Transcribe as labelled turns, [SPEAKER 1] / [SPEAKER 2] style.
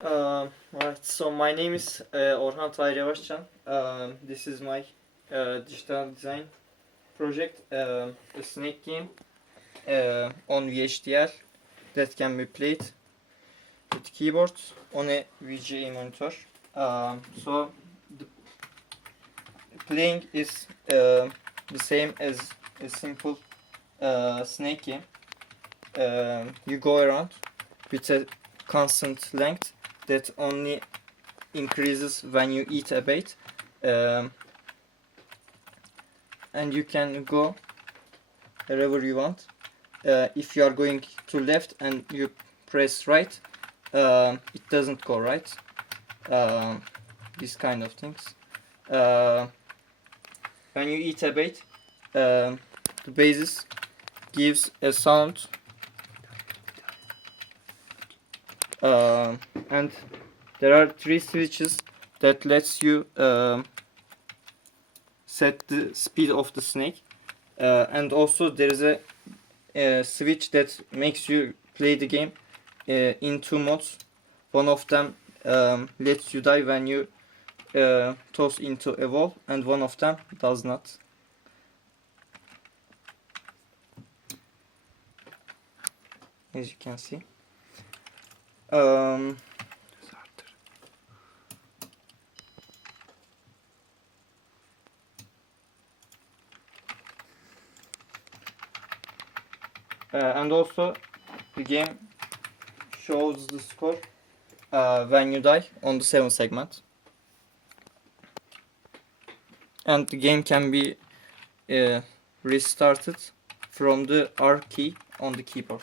[SPEAKER 1] Um, right, so my name is uh, Orhan Tahir Yavaşcan. Um, this is my uh, digital design project, um, a snake game uh, on VHDL that can be played with keyboard on a VGA monitor. Um, so the playing is uh, the same as a simple uh, snake game. Um you go around with a constant length that only increases when you eat a bait. Um, and you can go wherever you want. Uh, if you are going to left and you press right um, it doesn't go right. Um, these kind of things. Uh, when you eat a bait um, the basis gives a sound um, and there are three switches that lets you um, set the speed of the snake. Uh, and also there is a, a switch that makes you play the game uh, in two modes. One of them um, lets you die when you uh, toss into a wall and one of them does not. As you can see um, uh, and also the game shows the score uh, when you die on the 7 segment. And the game can be uh, restarted from the R key on the keyboard